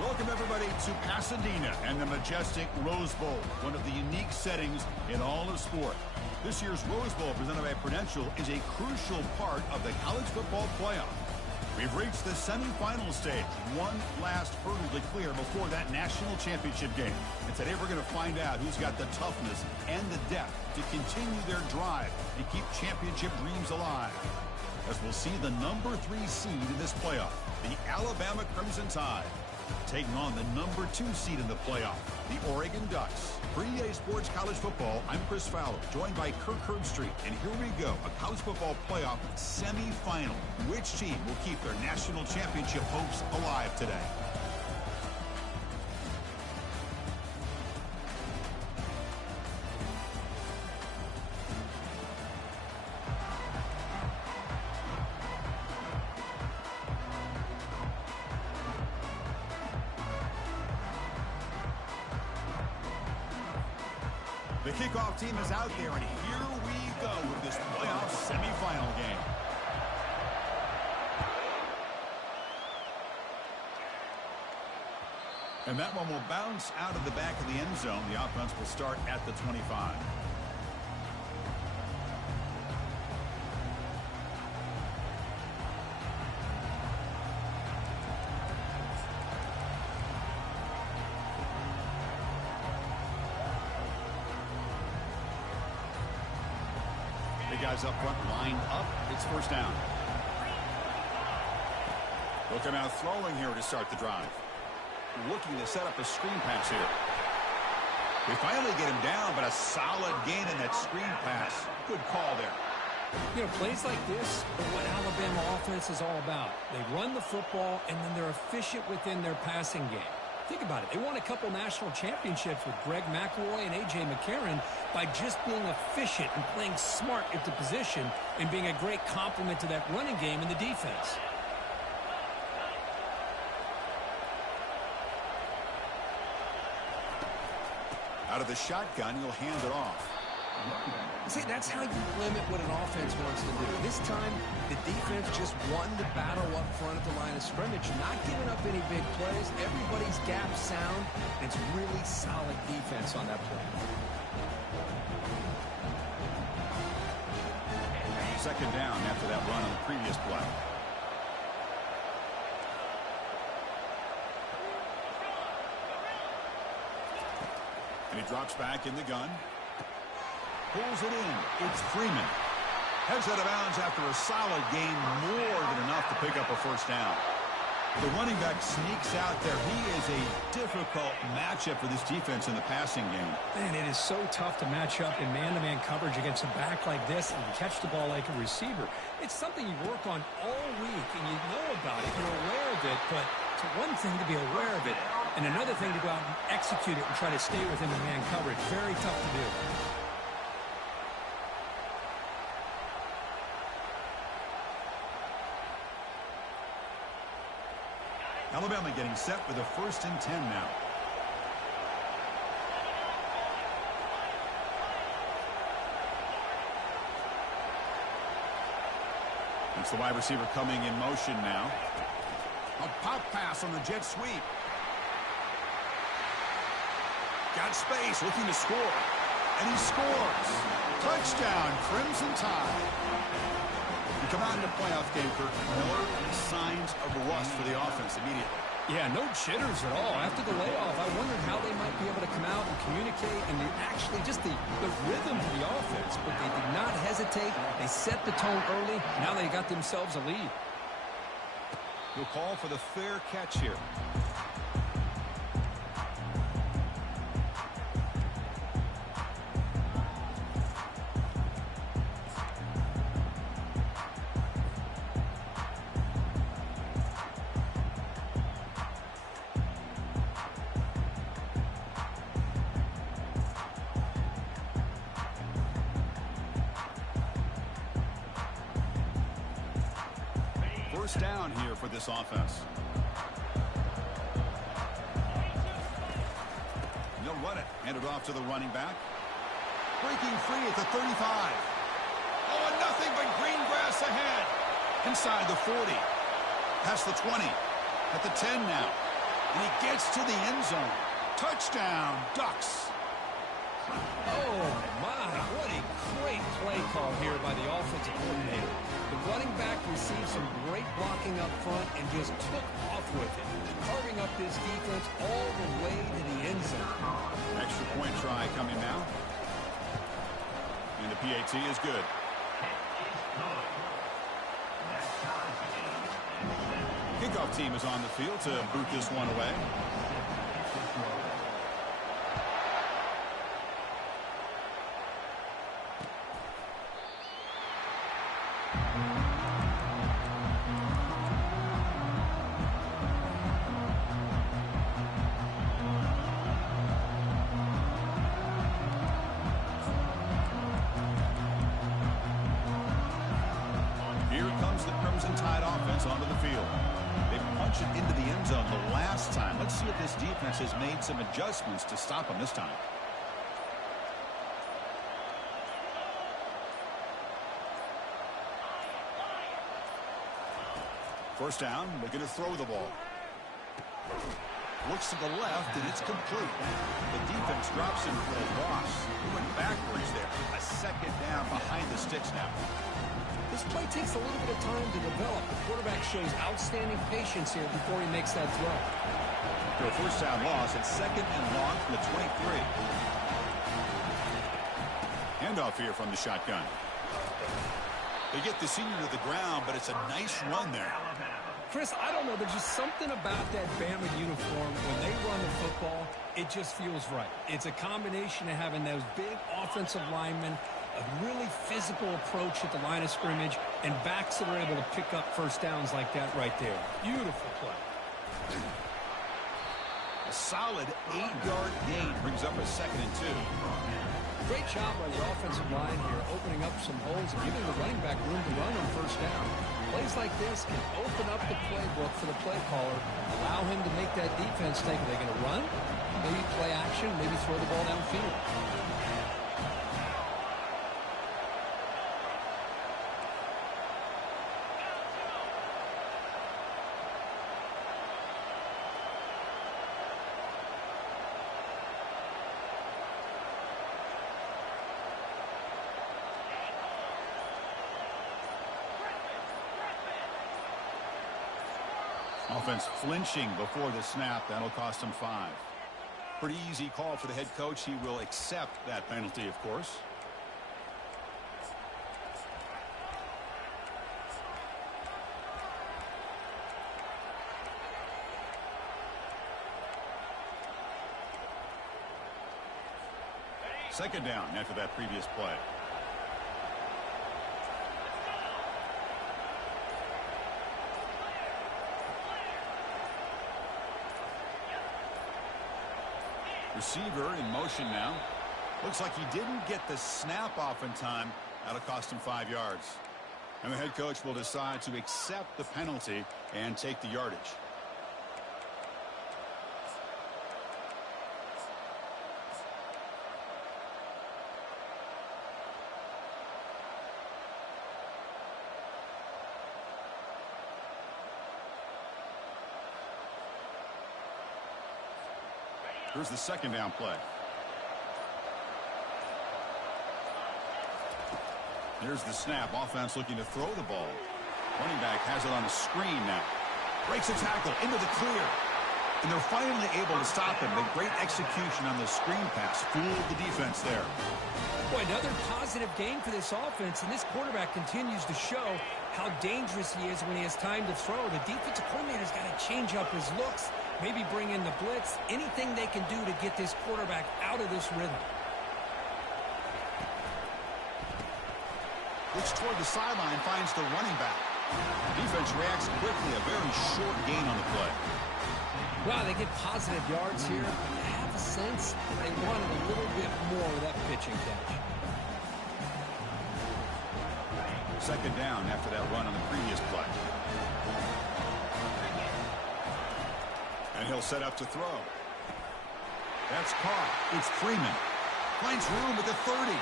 Welcome, everybody, to Pasadena and the majestic Rose Bowl, one of the unique settings in all of sport. This year's Rose Bowl, presented by Prudential, is a crucial part of the college football playoff. We've reached the semifinal stage, one last hurdle to clear before that national championship game. And today we're going to find out who's got the toughness and the depth to continue their drive and keep championship dreams alive. As we'll see the number 3 seed in this playoff, the Alabama Crimson Tide, taking on the number 2 seed in the playoff, the Oregon Ducks. For EA Sports College Football, I'm Chris Fowler, joined by Kirk Herbstreit. And here we go, a college football playoff semifinal. Which team will keep their national championship hopes alive today? The kickoff team is out there, and here we go with this playoff semifinal game. And that one will bounce out of the back of the end zone. The offense will start at the 25. Guys up front, line up. It's first down. Looking out throwing here to start the drive. Looking to set up a screen pass here. We finally get him down, but a solid gain in that screen pass. Good call there. You know, plays like this are what Alabama offense is all about. They run the football, and then they're efficient within their passing game. Think about it. They won a couple national championships with Greg McElroy and A.J. McCarron by just being efficient and playing smart at the position and being a great complement to that running game in the defense. Out of the shotgun, he'll hand it off. See, that's how you limit what an offense wants to do. This time, the defense just won the battle up front at the line of scrimmage, not giving up any big plays. Everybody's gap sound, and it's really solid defense on that play. Second down after that run on the previous play. And he drops back in the gun. Pulls it in. It's Freeman. Heads out of bounds after a solid gain, more than enough to pick up a first down. The running back sneaks out there. He is a difficult matchup for this defense in the passing game. Man, it is so tough to match up in man-to-man coverage against a back like this and catch the ball like a receiver. It's something you work on all week, and you know about it. You're aware of it, but it's one thing to be aware of it, and another thing to go out and execute it and try to stay within the man coverage. Very tough to do. Alabama getting set with a 1st and 10 now. It's the wide receiver coming in motion now. A pop pass on the jet sweep. Got space, looking to score. And he scores. Touchdown, Crimson Tide. We come out in the playoff game, Kirk. No signs of rust for the offense immediately. Yeah, no jitters at all. After the layoff, I wondered how they might be able to come out and communicate and actually just the rhythm to the offense. But they did not hesitate. They set the tone early. Now they got themselves a lead. He'll call for the fair catch here. First down here for this offense. They'll run it. Hand it off to the running back. Breaking free at the 35. Oh, and nothing but green grass ahead. Inside the 40. Past the 20. At the 10 now. And he gets to the end zone. Touchdown, Ducks. Oh, my. What a great play call here by the offensive coordinator. The running back received some great blocking up front and just took off with it, carving up this defense all the way to the end zone. Extra point try coming now. And the PAT is good. Kickoff team is on the field to boot this one away. Here comes the Crimson Tide offense onto the field. They punch it into the end zone the last time. Let's see if this defense has made some adjustments to stop them this time. First down, looking to throw the ball. Looks to the left, and it's complete. The defense drops him for a loss. He went backwards there. A second down behind the sticks now. This play takes a little bit of time to develop. The quarterback shows outstanding patience here before he makes that throw. For a first down loss, it's second and long from the 23. Handoff here from the shotgun. They get the senior to the ground, but it's a nice run there. Chris, I don't know. There's just something about that Bama uniform. When they run the football, it just feels right. It's a combination of having those big offensive linemen, a really physical approach at the line of scrimmage, and backs that are able to pick up first downs like that right there. Beautiful play. A solid 8-yard gain brings up a 2nd and 2. Great job by the offensive line here, opening up some holes and giving the running back room to run on first down. Plays like this can open up the playbook for the play caller, allow him to make that defense think, are they going to run? Maybe play action, maybe throw the ball downfield. Offense flinching before the snap. That'll cost him 5. Pretty easy call for the head coach. He will accept that penalty, of course. Second down after that previous play. Receiver in motion now. Looks like he didn't get the snap off in time. That'll cost him 5 yards. And the head coach will decide to accept the penalty and take the yardage. Here's the second down play. Here's the snap. Offense looking to throw the ball. Running back has it on a screen now. Breaks a tackle into the clear. And they're finally able to stop him. The great execution on the screen pass fooled the defense there. Boy, another positive game for this offense, and this quarterback continues to show how dangerous he is when he has time to throw. The defensive coordinator's got to change up his looks, maybe bring in the blitz, anything they can do to get this quarterback out of this rhythm. Looks toward the sideline, finds the running back. Defense reacts quickly, a very short gain on the play. Wow, they get positive yards here. I have a sense they wanted a little bit more of that pitching catch. Second down after that run on the previous play. And he'll set up to throw. That's caught. It's Freeman. Finds room at the 30.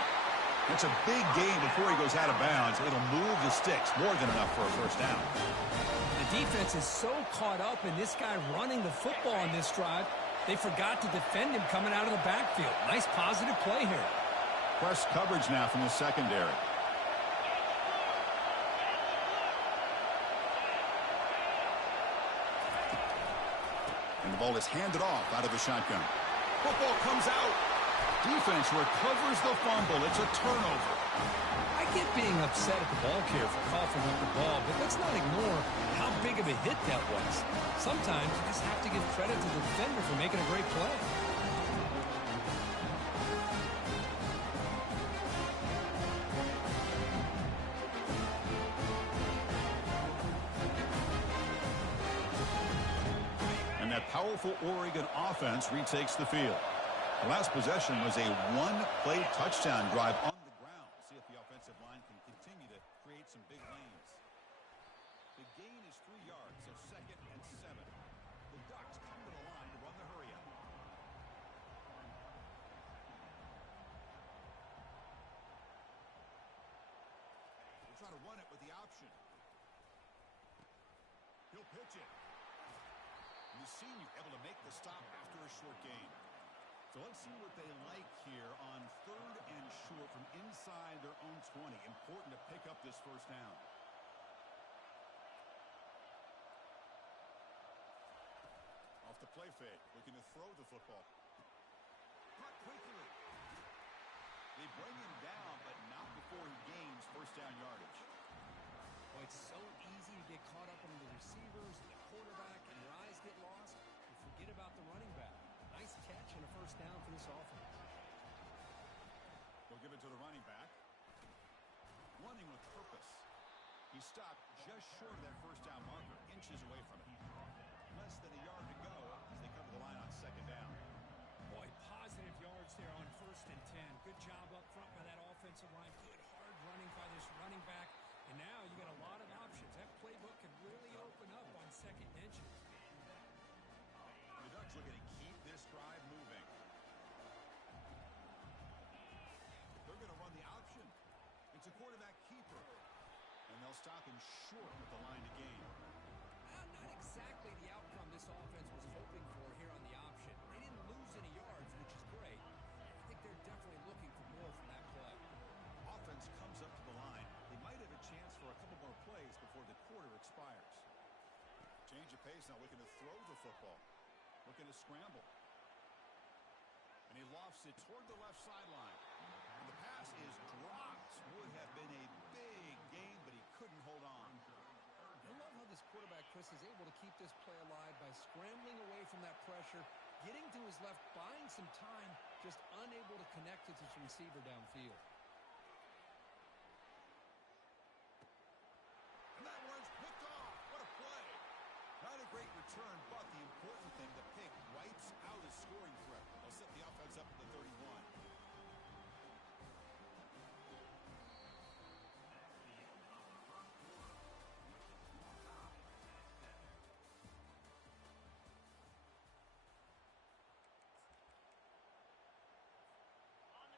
That's a big gain before he goes out of bounds. It'll move the sticks. More than enough for a first down. The The defense is so caught up in this guy running the football on this drive, they forgot to defend him coming out of the backfield. Nice positive play here. Press coverage now from the secondary. And the ball is handed off out of the shotgun. Football comes out. Defense recovers the fumble. It's a turnover. I get being upset at the ball carrier for coughing up the ball, but let's not ignore how big of a hit that was. Sometimes you just have to give credit to the defender for making a great play. And that powerful Oregon offense retakes the field. The last possession was a one-play touchdown drive on the ground. See if the offensive line can continue to create some big lanes. The gain is 3 yards, so 2nd and 7. The Ducks come to the line to run the hurry-up. They'll try to run it with the option. He'll pitch it. And the senior able to make the stop after a short gain. So let's see what they like here on 3rd and short from inside their own 20. Important to pick up this first down. Off the play fake, looking to throw the football. Caught quickly. They bring him down, but not before he gains first down yardage. Oh, it's so easy to get caught up on the receivers, the quarterback, and your eyes get lost. You forget about the running back. Nice catch and a first down for this offense. They'll give it to the running back. Running with purpose. He stopped just short of that first down marker, inches away from it. Less than a yard to go as they come to the line on 2nd down. Boy, positive yards there on 1st and 10. Good job up front by that offensive line. Good hard running by this running back. And now you got a lot of options. That playbook could really open up on 2nd and inches. The Ducks looking to keep this drive moving. They're going to run the option. It's a quarterback keeper. And they'll stop him short with the line to gain. Not exactly the outcome this offense was hoping for here on the option. They didn't lose any yards, which is great. I think they're definitely looking for more from that play. Offense comes up to the line. They might have a chance for a couple more plays before the quarter expires. Change of pace now, looking to throw the football. Looking to scramble. And he lofts it toward the left sideline. And the pass is dropped. Would have been a big gain, but he couldn't hold on. I love how this quarterback, Chris, is able to keep this play alive by scrambling away from that pressure, getting to his left, buying some time, just unable to connect with his receiver downfield. And that one's picked off. What a play. Not a great return, but the important thing, the pick wipes out his scoring threat. They'll set the offense up at the 31.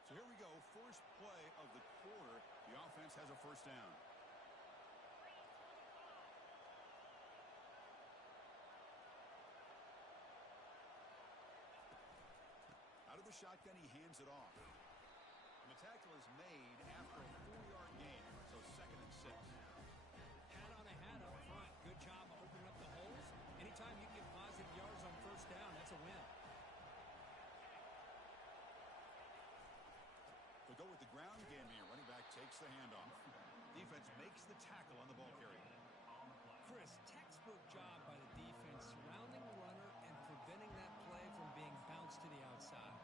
So here we go, first play of the quarter. The offense has a first down. Out of the shotgun, he hands it off. And the tackle is made after a 4-yard gain, so 2nd and 6. Hat on a hat up front. Good job opening up the holes. Anytime you get positive yards on first down, that's a win. They'll go with the ground game here. Running back takes the handoff. Defense makes the tackle on the ball carrier. Chris, textbook job by the defense surrounding the runner and preventing that play from being bounced to the outside.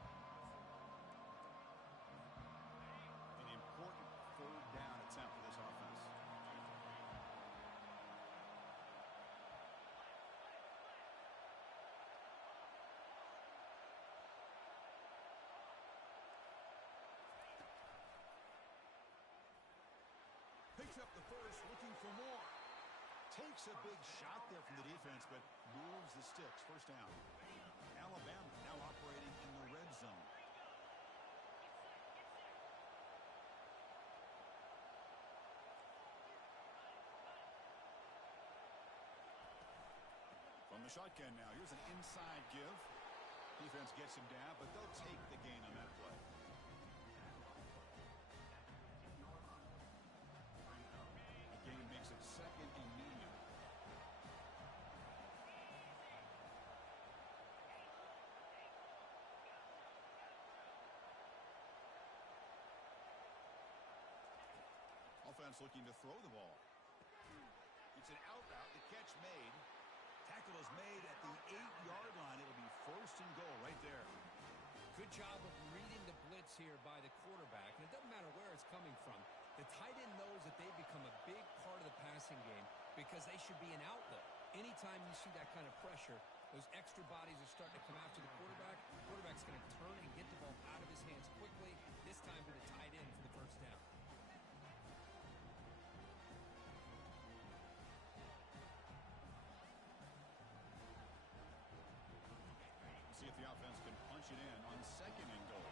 An important 3rd down attempt for this offense. Picks up the first, looking for more. Takes a big shot there from the defense, but moves the sticks. First down. Alabama now operating in the red zone. the shotgun now. Here's an inside give. Defense gets him down, but they'll take the gain on that play. The gain makes it 2nd and medium. Offense looking to throw the ball. It's an out route. The catch made. Tackle is made at the 8-yard line. It'll be 1st and goal right there. Good job of reading the blitz here by the quarterback. And it doesn't matter where it's coming from. The tight end knows that they've become a big part of the passing game because they should be an outlet. Anytime you see that kind of pressure, those extra bodies are starting to come after the quarterback. The quarterback's going to turn and get the ball out of his hands quickly, this time to the tight end for the first down. See if the offense can punch it in on 2nd and goal.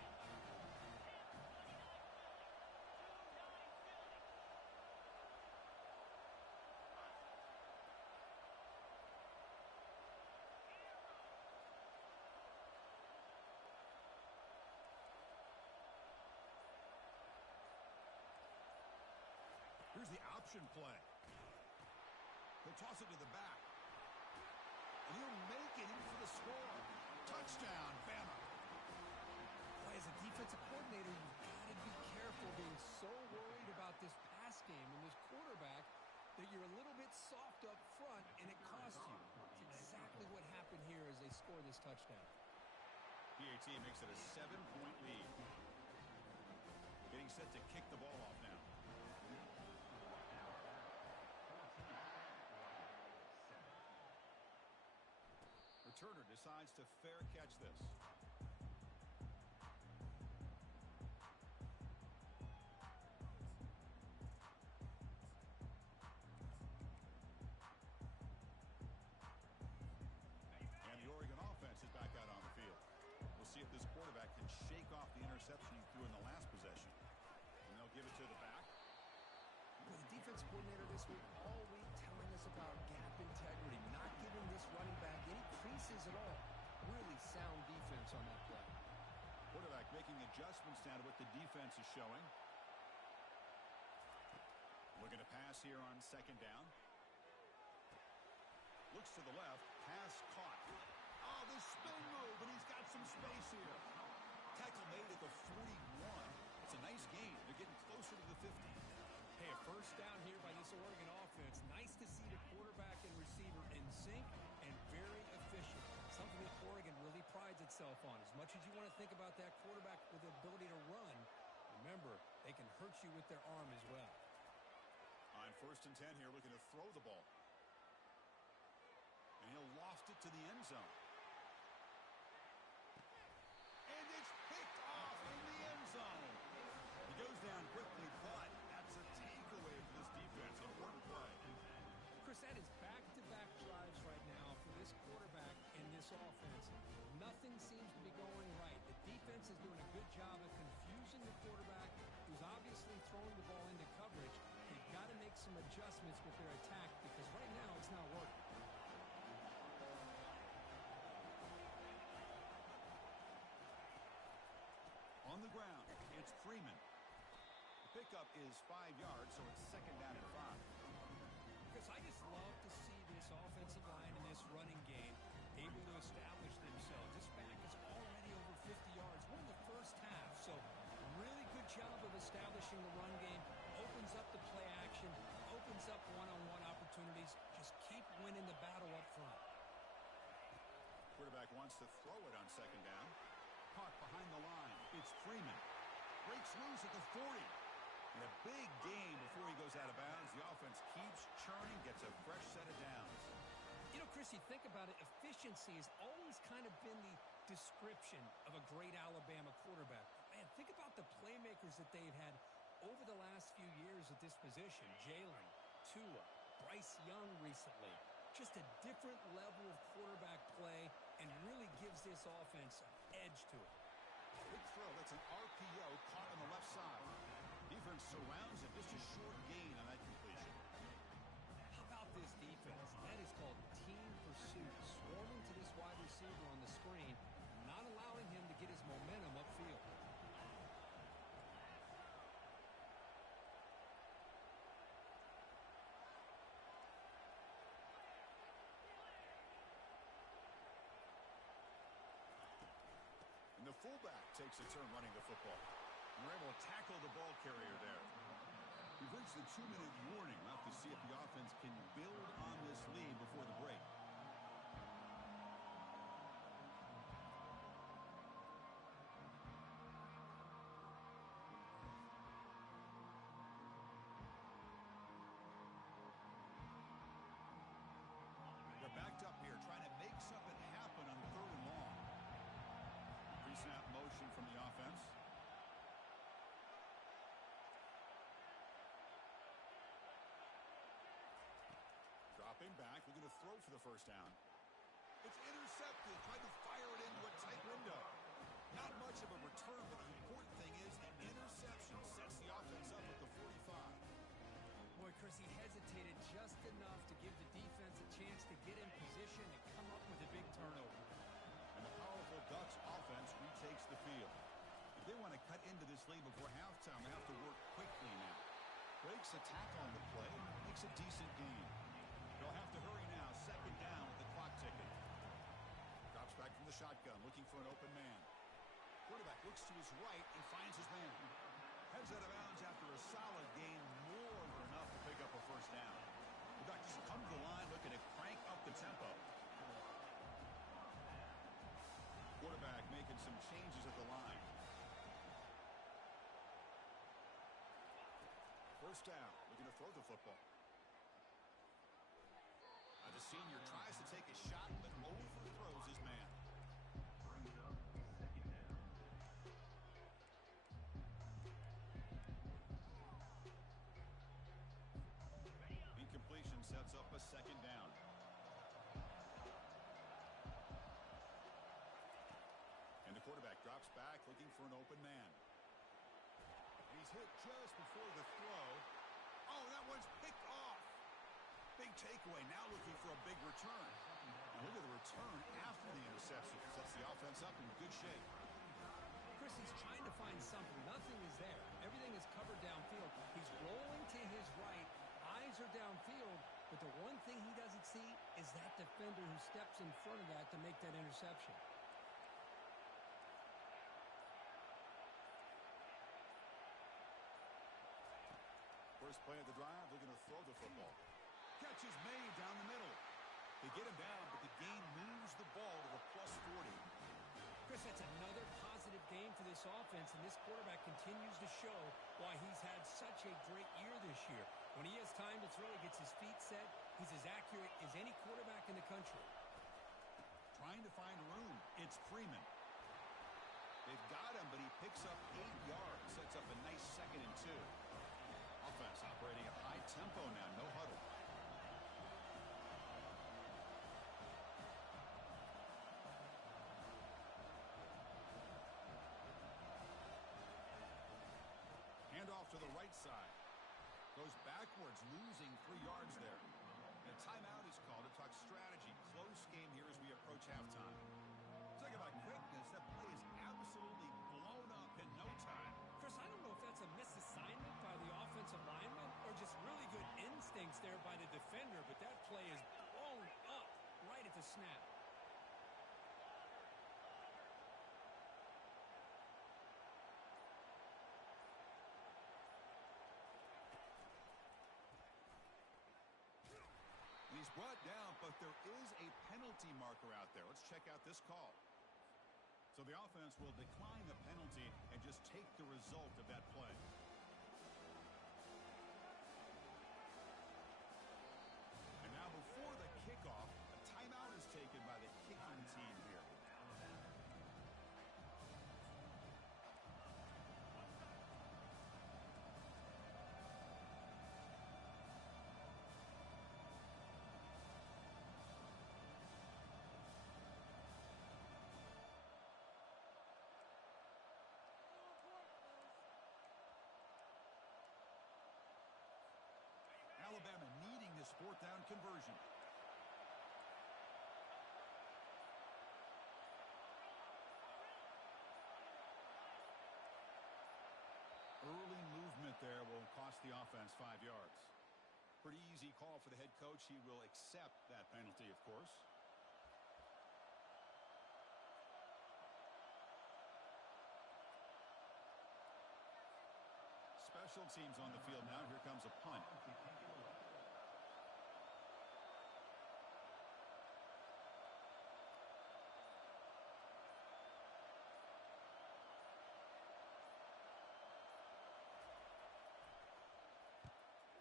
Here's the option play. He'll toss it to the back. And he'll make it in for the score. Touchdown, Bama. Boy, as a defensive coordinator, you've got to be careful being so worried about this pass game and this quarterback that you're a little bit soft up front and it costs you. It's exactly what happened here as they score this touchdown. PAT makes it a 7-point lead. Getting set to kick the ball off now. Returner decides to fair catch this. And the Oregon offense is back out on the field. We'll see if this quarterback can shake off the interception he threw in the last possession. And they'll give it to the back. Well, the defense coordinator this week all week telling us about gap integrity, not giving this running back any creases at all. Really sound defense on that play. Quarterback making adjustments now to what the defense is showing. Looking to pass here on 2nd down. Looks to the left. Pass caught. Oh, the spin move, and he's got some space here. Tackle made at the 41. It's a nice gain. They're getting closer to the 50. Hey, a first down here by this Oregon offense. Nice to see the quarterback and receiver in sync and very efficient. Something that Oregon really prides itself on. As much as you want to think about that quarterback with the ability to run, remember, they can hurt you with their arm as well. On 1st and 10 here, looking to throw the ball. And he'll loft it to the end zone. And it's picked off in the end zone. He goes down quickly, but that's a takeaway for this defense. Important play. Chris, that is back-to-back drives right now for this quarterback and this offense. Nothing seems to be going right. The defense is doing a good job of confusing the quarterback, who's obviously throwing the ball into coverage. They've got to make some adjustments with their attack because right now it's not working. On the ground, it's Freeman. The pickup is 5 yards, so it's 2nd down and 5. Because I just love to see this offensive line and this running game able to establish themselves. This back is already over 50 yards. We're in the first half, so really good job of establishing the run game. Opens up the play action, opens up one-on-one opportunities. Just keep winning the battle up front. Quarterback wants to throw it on 2nd down. Caught behind the line. It's Freeman. Breaks loose at the 40. And a big gain before he goes out of bounds. The offense keeps churning, gets a fresh set of downs. You know, Chris, you think about it, efficiency has always kind of been the description of a great Alabama quarterback. Man, think about the playmakers that they've had over the last few years at this position. Jalen, Tua, Bryce Young recently. Just a different level of quarterback play and really gives this offense an edge to it. Big throw. That's an RPO caught on the left side. Defense surrounds it. Just a short gain on that completion. How about this defense? That is called team pursuit. fullback takes a turn running the football. And we're able to tackle the ball carrier there. We've reached the 2-minute warning. We'll have to see if the offense can build on this lead before the break. They're backed up here trying to make something happen on 3rd and long. Pre-snap motion from the offense. Dropping back, looking to throw for the first down. It's intercepted, trying to fire it into a tight window. Not much of a return, but the important thing is the interception sets the offense up at the 45. Boy, Chris, he hesitated just enough to give the defense a chance to get in position and come up with a big turnover. And the powerful Ducks offense retakes the field. If they want to cut into this lead before halftime, they have to work quickly now. Breaks a tackle on the play, makes a decent gain. They'll have to hurry now, 2nd down with the clock ticking. Drops back from the shotgun, looking for an open man. Quarterback looks to his right and finds his man. Heads out of bounds after a solid gain, more than enough to pick up a first down. The Ducks come to the line looking to crank up the tempo. Quarterback making some changes at the line. First down, looking to throw the football. The senior tries to take a shot, but overthrows his man. Incompletion sets up a 2nd down. And the quarterback drops back, looking for an open man. And he's hit just before the throw. Oh, that one's picked off. Big takeaway, now looking for a big return. Now look at the return after the interception. Sets the offense up in good shape. Chris, he's trying to find something. Nothing is there. Everything is covered downfield. He's rolling to his right. Eyes are downfield. But the one thing he doesn't see is that defender who steps in front of that to make that interception. First play of the drive, looking to throw the football. Catch is made down the middle. They get him down, but the gain moves the ball to the +40. Chris, that's another positive game for this offense, and this quarterback continues to show why he's had such a great year this year. When he has time to throw, he gets his feet set. He's as accurate as any quarterback in the country. Trying to find room. It's Freeman. They've got him, but he picks up 8 yards. Sets up a nice 2nd and 2. Offense operating at high tempo now. No huddle. Handoff to the right side. Goes backwards, losing 3 yards there. And a timeout is called to talk strategy. Close game here as we approach halftime. Talk about quickness. That play is absolutely blown up in no time. Chris, I don't know if that's a misassignment by the offensive lineman or just really good instincts there by the defender, but that play is blown up right at the snap. He's brought down, but there is a penalty marker out there. Let's check out this call. So the offense will decline the penalty and just take the result of that play. And now before the kickoff, a timeout is taken by the kicking team here. Alabama needing this 4th down conversion. Early movement there will cost the offense 5 yards. Pretty easy call for the head coach. He will accept that penalty, of course. Special teams on the field now. Here comes a punt.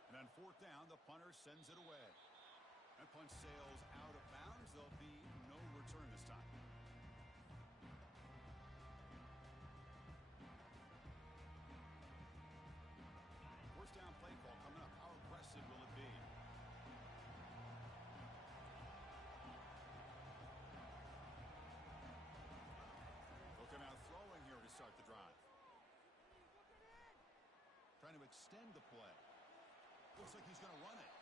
And on fourth down, the punter sends it away. That punt sails out of bounds. There'll be no return this time. First down play call coming up. How aggressive will it be? Looking out throwing here to start the drive. Trying to extend the play. Looks like he's going to run it.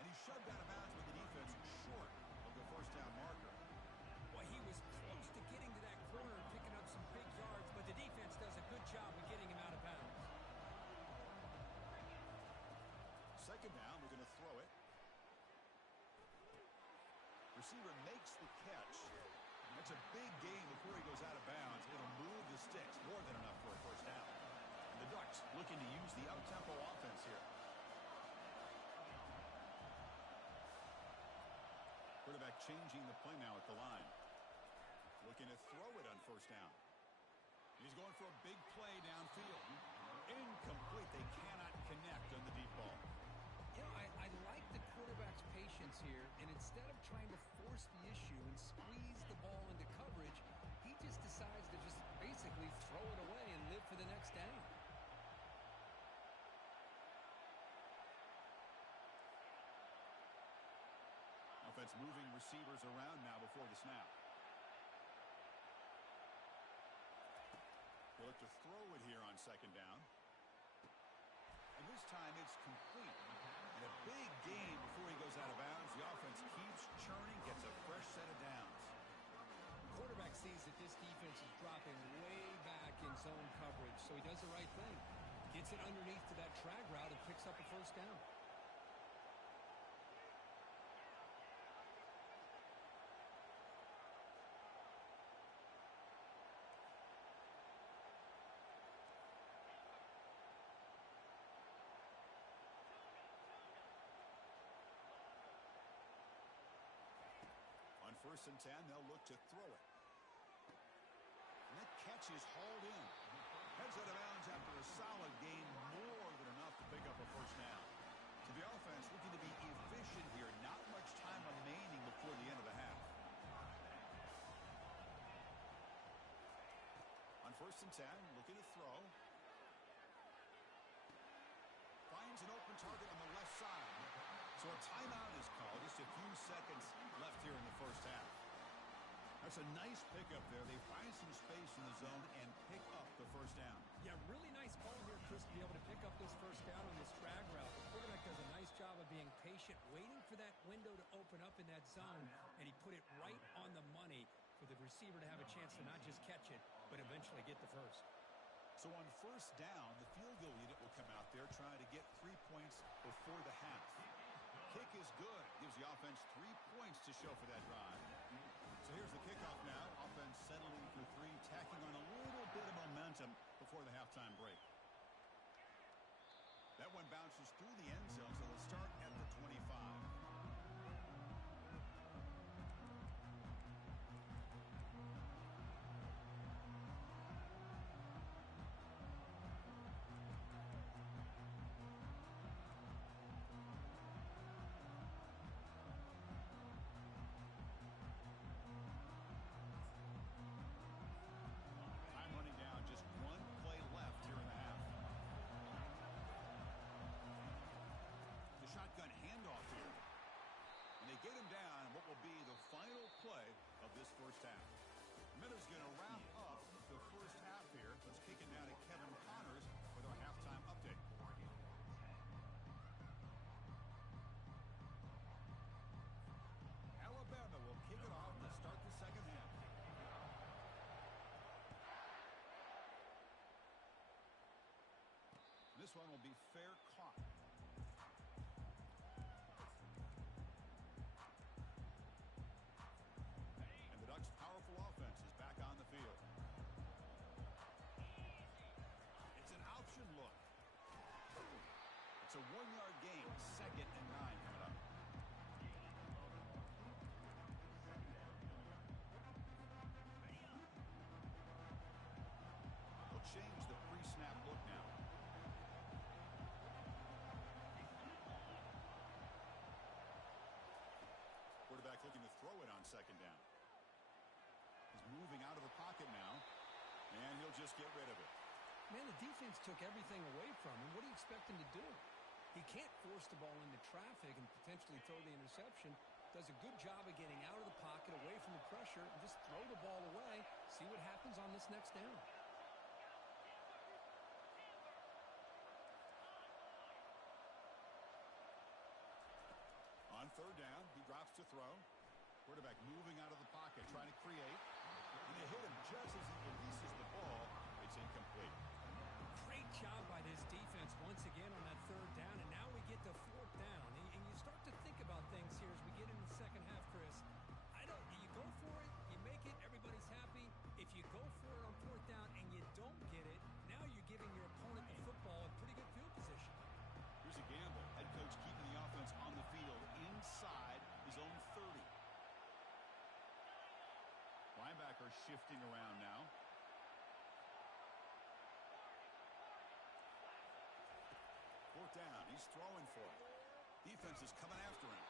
And he's shoved out of bounds with the defense short of the first down marker. Well, he was close to getting to that corner and picking up some big yards, but the defense does a good job of getting him out of bounds. Second down, we're going to throw it. Receiver makes the catch. That's a big gain before he goes out of bounds. It'll move the sticks, more than enough for a first down. And the Ducks looking to use the up-tempo offense here. Quarterback changing the play now at the line. Looking to throw it on first down. He's going for a big play downfield. Incomplete. They cannot connect on the deep ball. You know, I like the quarterback's patience here, and instead of trying to force the issue and squeeze the ball into coverage, he just decides to just basically throw it away and live for the next down. Offense moving receivers around now before the snap. They'll look to throw it here on second down. And this time it's complete. And a big gain before he goes out of bounds. The offense keeps churning, gets a fresh set of downs. The quarterback sees that this defense is dropping way back in zone coverage, so he does the right thing. Gets it underneath to that drag route and picks up a first down. On 1st and 10, they'll look to throw it. And that catch is hauled in. Heads out of bounds after a solid gain, more than enough to pick up a first down. So the offense looking to be efficient here. Not much time remaining before the end of the half. On 1st and 10, looking to throw. Finds an open target on the left side. So a timeout is called. Just a few seconds left here in the first half. That's a nice pickup there. They find some space in the zone and pick up the first down. Yeah, really nice call here, Chris, to be able to pick up this first down on this drag route. The quarterback does a nice job of being patient, waiting for that window to open up in that zone, and he put it right on the money for the receiver to have a chance to not just catch it, but eventually get the first. So on first down, the field goal unit will come out there trying to get 3 points before the half. Kick is good. Gives the offense 3 points to show for that drive. So here's the kickoff now. Offense settling for 3, tacking on a little bit of momentum before the halftime break. That one bounces through the end zone, so they'll start at the 25. Shotgun handoff here. And they get him down in what will be the final play of this first half. Miller's going to wrap up the first half here. Let's kick it down to Kevin Connors with our halftime update. Alabama will kick it off to start the second half. This one will be fair caught. The Ducks' powerful offense is back on the field. It's an option look. looking to throw it on second down. He's moving out of the pocket now, and he'll just get rid of it. Man, the defense took everything away from him. What do you expect him to do? He can't force the ball into traffic and potentially throw the interception. Does a good job of getting out of the pocket, away from the pressure, and just throw the ball away. See what happens on this next down. On third down, he drops to throw. Quarterback moving out of the pocket, trying to create. And they hit him just as he releases the ball. It's incomplete. Great job by this defense once again on that third down, and now we get to fourth down. And you start to think about things here as we get into the second half, Chris. You go for it, you make it, everybody's happy. If you go for it on fourth down and you don't get it, now you're giving your opponent the football in pretty good field position. Here's a gamble. Head coach keeping the offense on the field inside his own 30. Linebacker shifting around now. Fourth down. He's throwing for it. Defense is coming after him.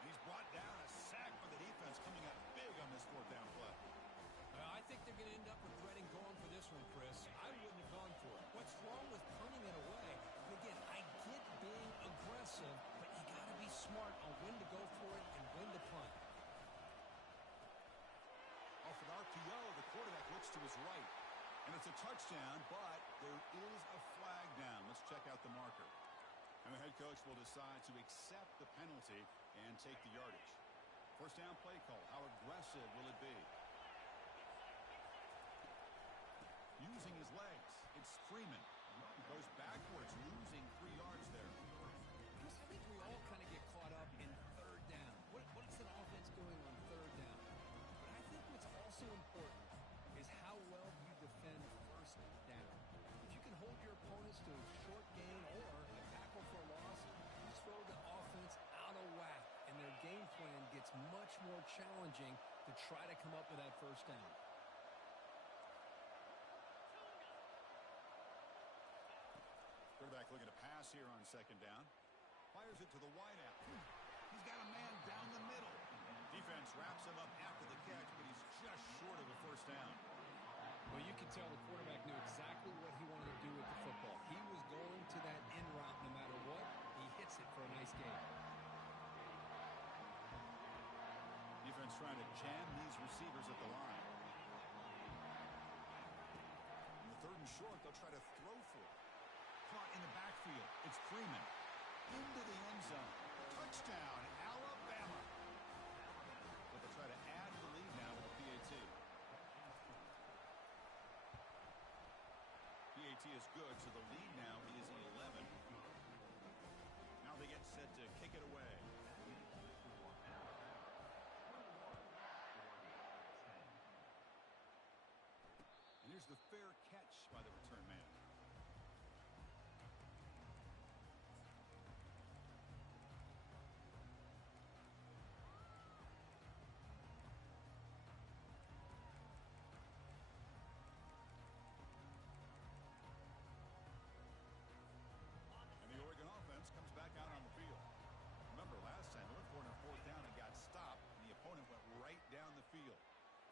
And he's brought down. A sack for the defense coming up big on this fourth down play. I think they're going to end up regretting going for this one, Chris. I wouldn't have gone for it. What's wrong with punting it away? And again, I get being aggressive, but you got to be smart on when to go for it and when to punt. Off an RPO, the quarterback looks to his right. And it's a touchdown, but there is a flag down. Let's check out the marker. And the head coach will decide to accept the penalty and take the yardage. First down play call. How aggressive will it be? Using his legs. It's Freeman. He goes backwards, losing 3 yards there. Chris, I think we all kind of get caught up in third down. What is an offense doing on third down? But I think what's also important is how well you defend first down. If you can hold your opponents to a short gain or a tackle for a loss, you throw the offense out of whack, and their game plan gets much more challenging to try to come up with that first down. Quarterback looking to pass here on second down. Fires it to the wideout. He's got a man down the middle. Defense wraps him up after the catch, but he's just short of a first down. Well, you can tell the quarterback knew exactly what he wanted to do with the football. He was going to that in route no matter what. He hits it for a nice gain. Defense trying to jam these receivers at the line. In the third and short, they'll try to throw for it. Caught in the backfield. It's Freeman. Into the end zone. Touchdown, Alabama. But they'll try to add the lead now with the PAT. PAT is good, so the lead now is 11. Now they get set to kick it away. And here's the fair catch by the return man. Comes back out on the field. Remember last time they went for it on fourth down and got stopped, and the opponent went right down the field.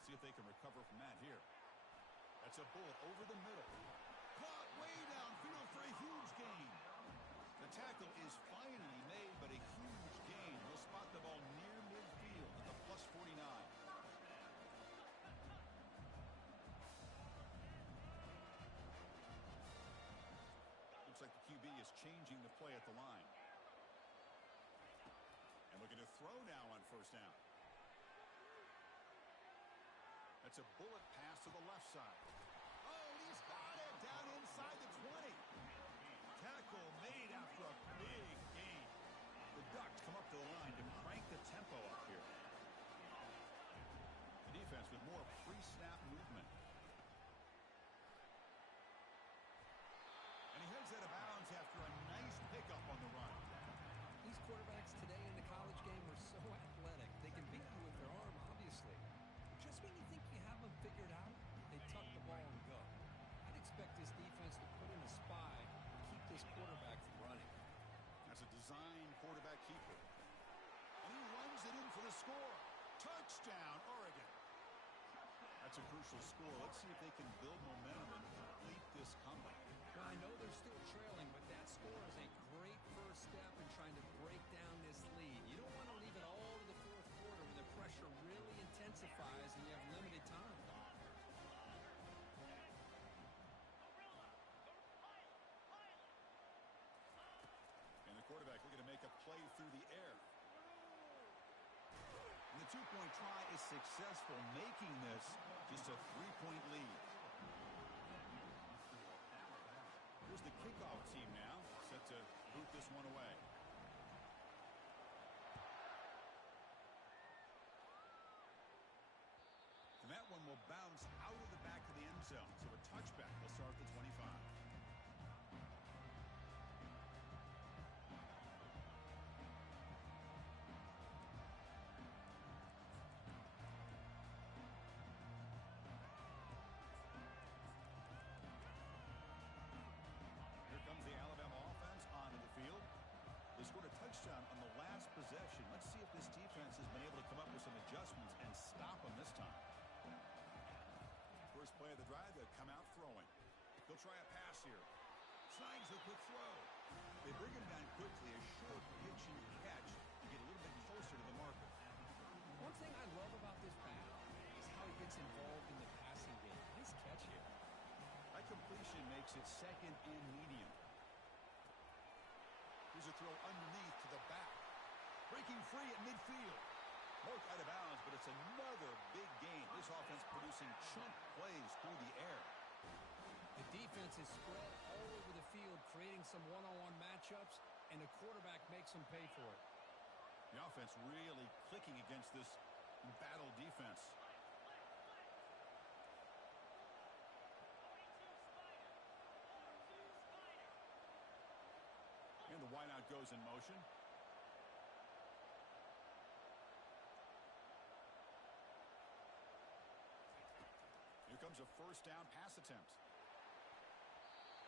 See if they can recover from that here. That's a bullet over the middle. Caught way downfield for a huge gain. The tackle is finally made, but a huge gain. He'll spot the ball near midfield at the plus 49. Looks like the QB is changing the play at the line. And looking to throw now on first down. That's a bullet pass to the left side. Oh, he's got it down inside the 20. Tackle made after a big gain. The Ducks come up to the line to crank the tempo up here. The defense with more pre-snap movement. And he heads out of bounds after a nice pickup on the run. These quarterbacks today in the college game are so athletic. They can beat you with their arm, obviously. Just when you think you have them figured out, they tuck the ball and go. I'd expect this defense to put in a spy and keep this quarterback from running. That's a design quarterback keeper. And he runs it in for the score. Touchdown, Oregon. That's a crucial score. Let's see if they can build momentum and complete this comeback. Well, I know they're still trailing, but that score is a great first step in trying to break down this lead. You don't want to leave it all to the fourth quarter when the pressure really intensifies and you have limited time. And the quarterback looking to make a play through the air. And the two-point try is successful, making this just a three-point lead. Here's the kickoff team now, set to boot this one away. And that one will bounce out of the back of the end zone, so a touchback will start at the 25. Field. They scored a touchdown on the last possession. Let's see if this defense has been able to come up with some adjustments and stop them this time. First play of the drive, they'll come out throwing. They'll try a pass here. Snags the quick throw. They bring him down quickly, a short pitch and catch to get a little bit closer to the marker. One thing I love about this back is how he gets involved in the passing game. Nice catch here. That completion makes it second and medium. Here's a throw underneath to the back. Breaking free at midfield. Mark out of bounds, but it's another big gain. This offense producing chunk plays through the air. The defense is spread all over the field, creating some one-on-one matchups, and the quarterback makes them pay for it. The offense really clicking against this battle defense. And the wideout goes in motion. Here comes a first down pass attempt.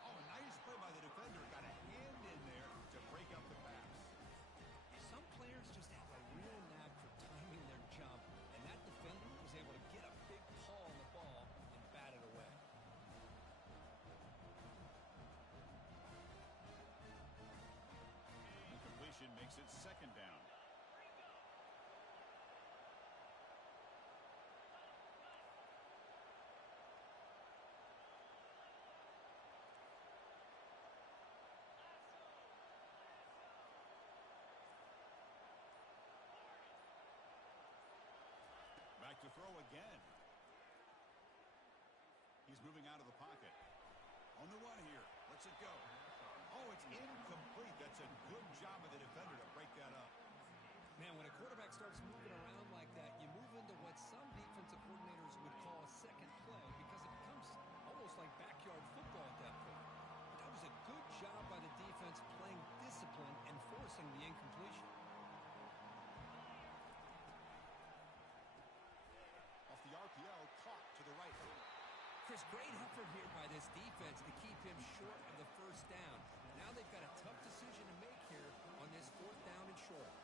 Oh, a nice play by the defender. Got a hand in there to break up the pass. Some players just have a real knack for timing their jump, and that defender was able to get a big paw on the ball and bat it away. Completion makes it second down. Back to throw again. He's moving out of the pocket. On the run here. Lets it go. Oh, it's incomplete. That's a good job of the defender to break that up. Man, when a quarterback starts moving around like that, you move into what some defensive coordinators would call a second play because it becomes almost like backyard football at that point. But that was a good job by the defense playing discipline and forcing the incompletion. Off the RPO, caught to the right. Chris, great effort here by this defense to keep him short of the first down. Now they've got a tough decision to make here on this fourth down and short.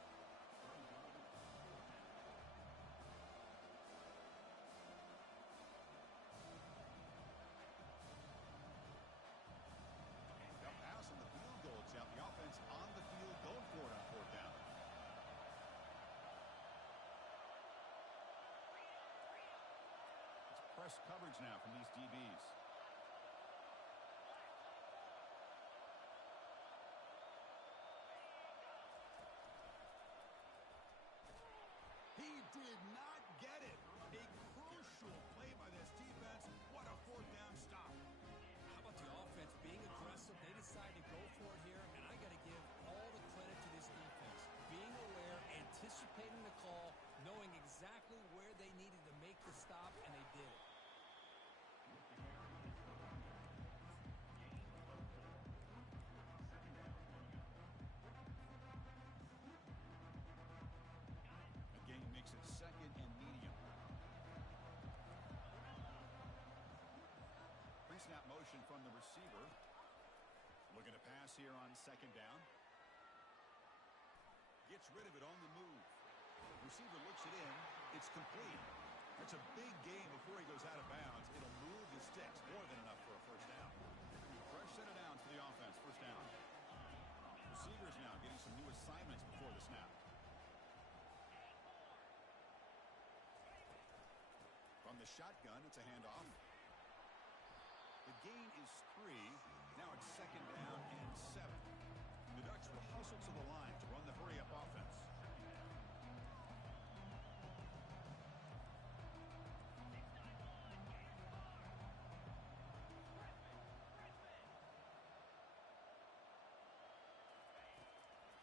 The pass on the field goal attempt. The offense on the field going for it on fourth down. Press coverage now from these DBs. He did not get it. A crucial play by this defense. What a fourth down stop. How about the offense being aggressive? They decided to go for it here, and I got to give all the credit to this defense. Being aware, anticipating the call, knowing exactly where they needed to make the stop, and they did it. The gain makes it second and medium. Pre-snap motion from the receiver. Looking to pass here on second down. Gets rid of it on the move. Receiver looks it in. It's complete. That's a big game before he goes out of bounds. It'll move the sticks. More than enough for a first down. Fresh set of downs for the offense. First down. Receivers now getting some new assignments before the snap. From the shotgun, it's a handoff. The gain is 3. Now it's second down and 7. The Ducks will hustle to the line to run the hurry-up offense.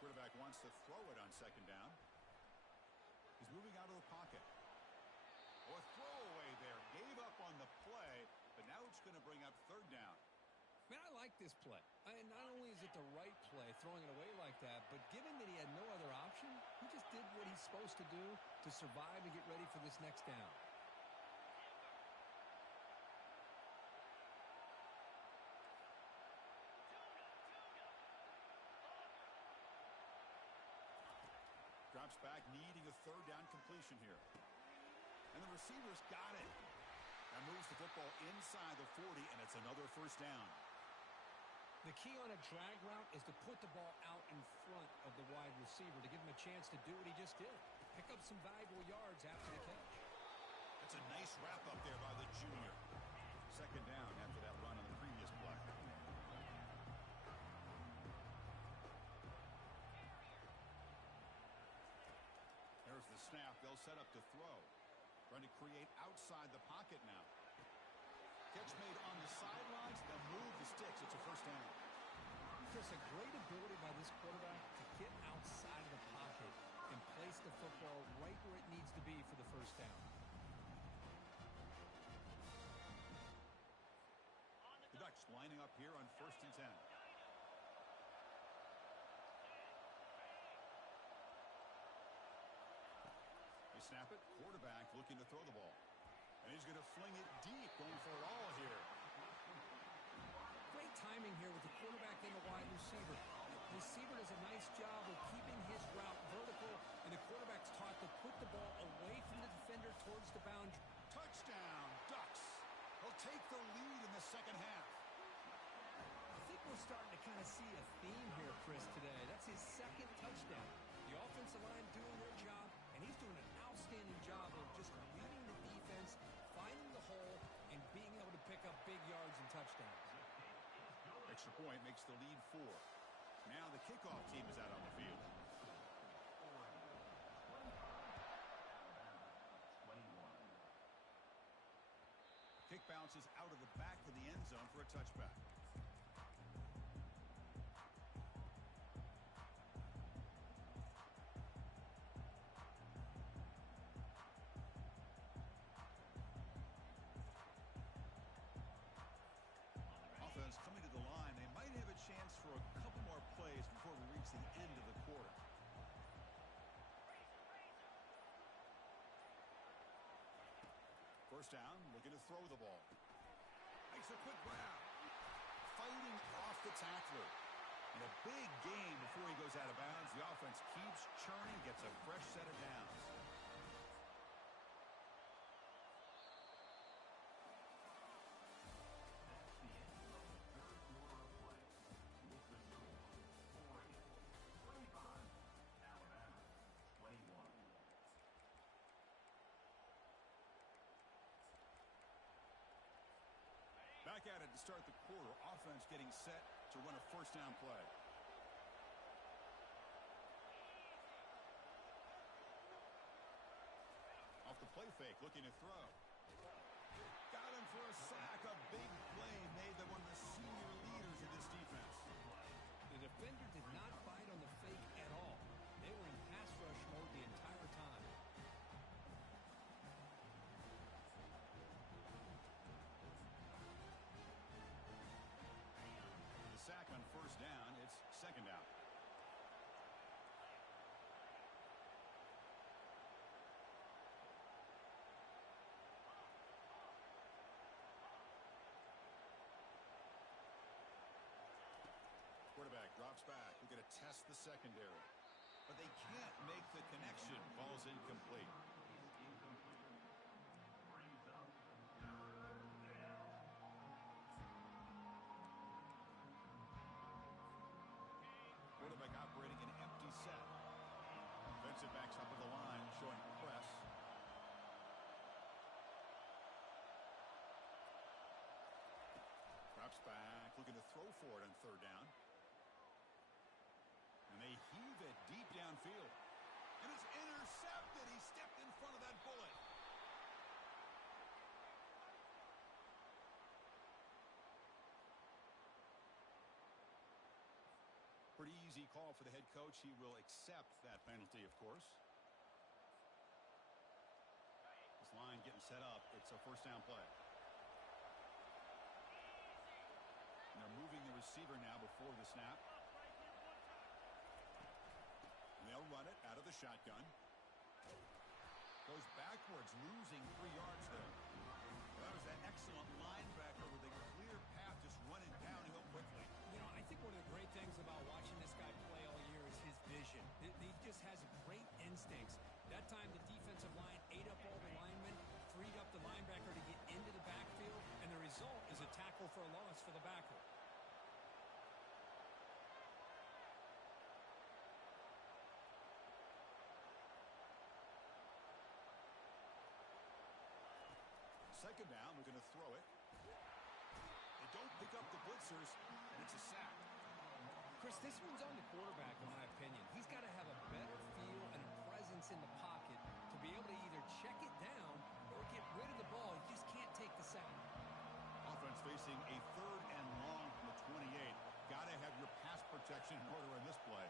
Quarterback wants to throw it on second down. He's moving out of the pocket. Oh, a throwaway there. Gave up on the play, but now it's going to bring up third down. Man, I like this play. And not only is it the right play, throwing it away like that, but given that he had no other option, he just did what he's supposed to do to survive and get ready for this next down. Drops back, needing a third down completion here. And the receiver's got it. That moves the football inside the 40, and it's another first down. The key on a drag route is to put the ball out in front of the wide receiver to give him a chance to do what he just did. Pick up some valuable yards after the catch. That's a nice wrap up there by the junior. Second down after that run on the previous play. There's the snap. They'll set up to throw. Trying to create outside the pocket now. Catch made on the sidelines. They'll move the sticks. It's a first down. Chris, a great ability by this quarterback to get outside of the pocket and place the football right where it needs to be for the first down. The Ducks lining up here on 1st and 10. They snap it. Quarterback looking to throw the ball. And he's going to fling it deep, going for it all here. Great timing here with the quarterback and the wide receiver. The receiver does a nice job of keeping his route vertical, and the quarterback's taught to put the ball away from the defender towards the boundary. Touchdown, Ducks. They'll take the lead in the second half. I think we're starting to kind of see a theme here, Chris, today. That's his second touchdown. The offensive line doing their job, and he's doing an outstanding job of just reading the defense, finding the hole, and being able to pick up big yards and touchdowns. Extra point makes the lead 4. Now the kickoff team is out on the field. Kick bounces out of the back of the end zone for a touchback. Offense coming to the line. They might have a chance for a couple more plays before we reach the end of the quarter. First down, looking to throw the ball. Makes a quick grab. Fighting off the tackler. In a big game before he goes out of bounds, the offense keeps churning, gets a fresh set of downs. Back at it to start the quarter. Offense getting set to run a first down play. Off the play fake, looking to throw. Got him for a sack. A big play made by one of the senior leaders of this defense. The defender did not bite on the fake at all. They were in pass rush mode the entire time. Sack on first down. It's second down. Quarterback drops back. We're going to test the secondary. But they can't make the connection. Ball's incomplete. go for it on third down. And they heave it deep downfield. And it's intercepted. He stepped in front of that bullet. Pretty easy call for the head coach. He will accept that penalty, of course. This line getting set up. It's a first down play. And they're moving the receiver now before the snap. And they'll run it out of the shotgun. Goes backwards, losing 3 yards there. That was that excellent linebacker with a clear path, just running downhill quickly. You know, I think one of the great things about watching this guy play all year is his vision. He just has great instincts. That time the defensive line ate up all the linemen, freed up the linebacker to get into the backfield, and the result is a tackle for a loss for the backer. Second down, we're going to throw it. They don't pick up the blitzers, and it's a sack. Chris, this one's on the quarterback, in my opinion. He's got to have a better feel and a presence in the pocket to be able to either check it down or get rid of the ball. You just can't take the sack. Offense facing a third and long from the 28. Got to have your pass protection in order in this play.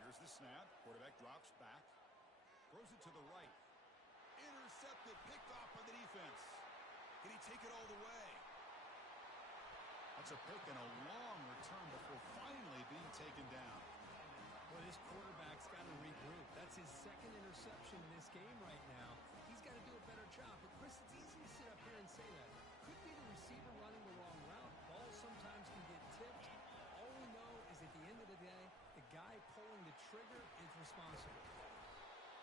Here's the snap. Quarterback drops back. Throws it to the right. Intercepted. Picked off by the defense. Can he take it all the way? That's a pick and a long return before finally being taken down. Well, this quarterback's got to regroup. That's his second interception in this game right now. He's got to do a better job. But, Chris, it's easy to sit up here and say that. Could be the receiver running the wrong route. Balls sometimes can get tipped. All we know is at the end of the day, the guy pulling the trigger is responsible.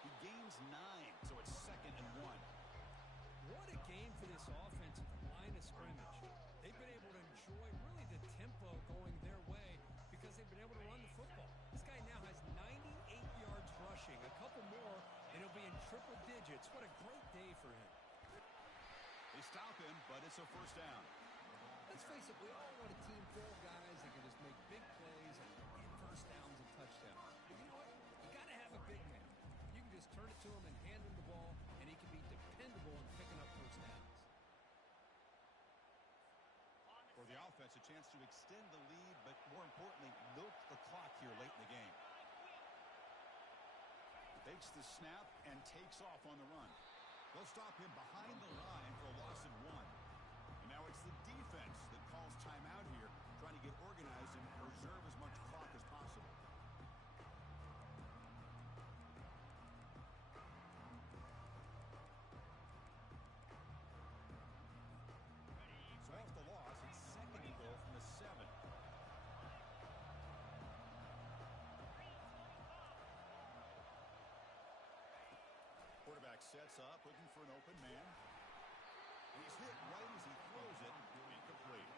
He gains 9, so it's 2nd and 1. What a game for this offense at the line of scrimmage. They've been able to enjoy really the tempo going their way because they've been able to run the football. This guy now has 98 yards rushing, a couple more, and he'll be in triple digits. What a great day for him. They stop him, but it's a first down. Let's face it, we all want a team full of guys that can just make big plays and get first downs and touchdowns. But you know what? You got to have a big man. You can just turn it to him and hand him the ball, and he can be dependable in picking up first downs. For the offense, a chance to extend the lead, but more importantly, milk the clock here late in the game. Takes the snap and takes off on the run. They'll stop him behind the line for a loss of 1. And now it's the defense that calls timeout here, trying to get organized and preserve as much clock as possible. So off the loss, it's 2nd and goal from the 7. Quarterback sets up, looking for an open man. And he's hit right as he throws it. Incomplete.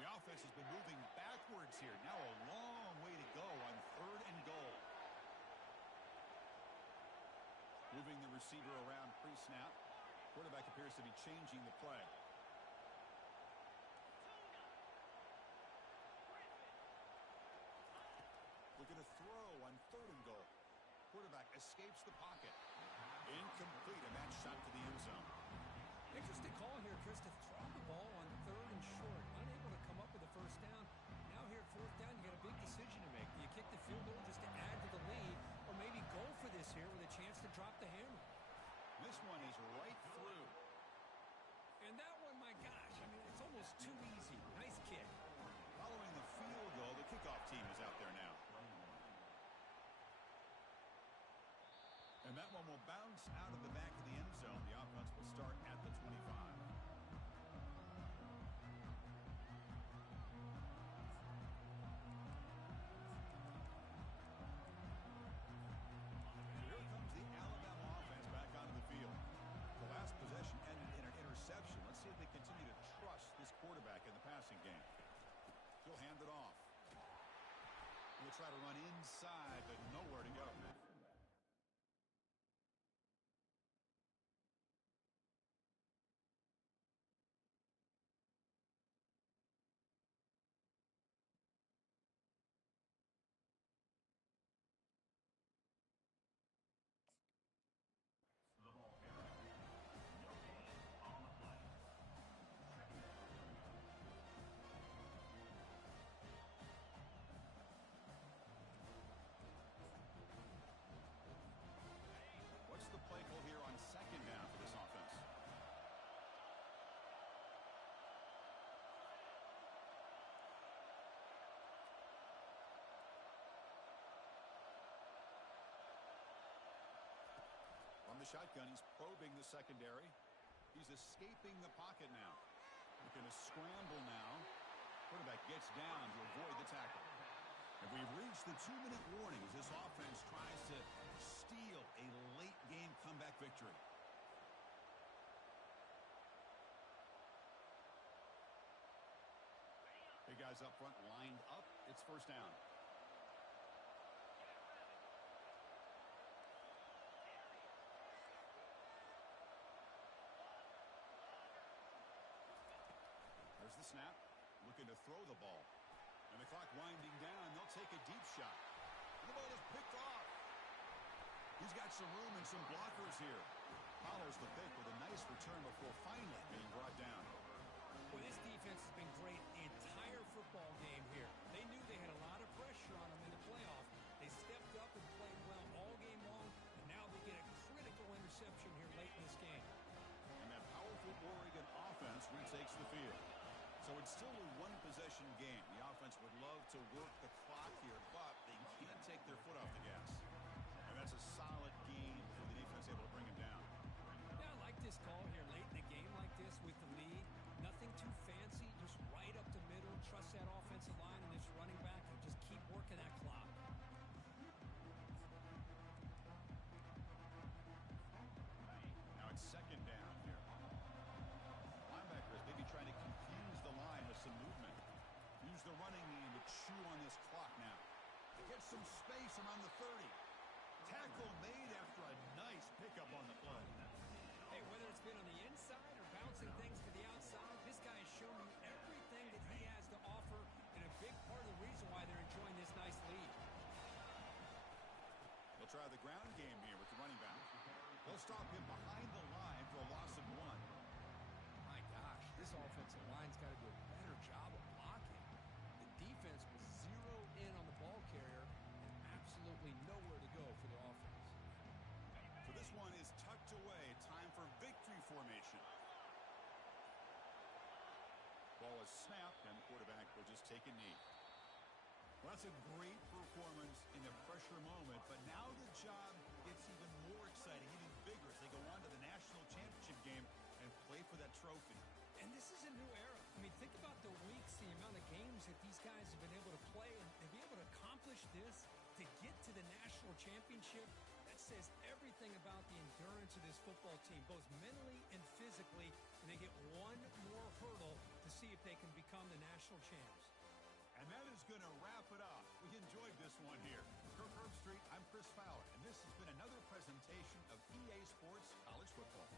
The offense has been moving backwards here. Now a long way to go on 3rd and goal. Moving the receiver around pre-snap. Quarterback appears to be changing the play. Looking to throw on 3rd and goal. Quarterback escapes the pocket. Incomplete, and that shot to the end zone. Interesting call here, Chris, to throw the ball on 3rd and short. Unable to come up with a first down. Now here at 4th down, you got a big decision to make. Do you kick the field goal just to add to the lead, or maybe go for this here with a chance to drop the hammer? This one is right through. And that one, my gosh, I mean, it's almost too easy. Nice kick. Following the field goal, the kickoff team is out there now. And that one will bounce out of the back of the end zone. The offense will start at the 25. the shotgun, he's probing the secondary. He's escaping the pocket now. Looking to scramble now. Quarterback gets down to avoid the tackle. And we've reached the 2-minute warning as this offense tries to steal a late game comeback victory. Big guys up front lined up. It's first down. There's the snap. Looking to throw the ball. And the clock winding down. They'll take a deep shot. And the ball is picked off. He's got some room and some blockers here. Follows the pick with a nice return before finally being brought down. Well, this defense has been great the entire football game here. They knew they had a lot of pressure on them in the playoff. They stepped up and played well all game long, and now they get a critical interception here late in this game. And that powerful Oregon offense retakes the field. So it's still a one-possession game. The offense would love to work the clock here, but they can't take their foot off the gas. And that's a solid game for the defense able to bring him down. Yeah, I like this call here late in a game like this with the lead. Nothing too fancy, just right up the middle. Trust that offensive line and this running back and just keep working that clock. Now it's second down here. Linebackers maybe trying to confuse the line with some movement. Use the running game to chew on this clock now. Get some space around the 30. Tackle made after a nice pickup on the play. Hey, whether it's been on the inside or bouncing things to the outside, this guy has shown you everything that he has to offer, and a big part of the reason why they're enjoying this nice lead. They'll try the ground game here with the running back. They'll stop him behind the line for a loss of 1. My gosh, this offensive line's got to do a better job of blocking. The defense was zeroed in on the ball carrier and absolutely nowhere to go for the offense. So this one is tucked away. Time for victory formation. Ball is snapped, and the quarterback will just take a knee. Well, that's a great performance in a pressure moment, but now the job gets even more exciting, even bigger as they go on to the national championship game and play for that trophy. And this is a new era. I mean, think about the weeks, the amount of games that these guys have been able to play, and to be able to accomplish this, to get to the national championship, that says everything about the endurance of this football team, both mentally and physically, and they get one more hurdle to see if they can become the national champs. And that is going to wrap it up. We enjoyed this one here. For Kirk Herbstreit, I'm Chris Fowler, and this has been another presentation of EA Sports College Football.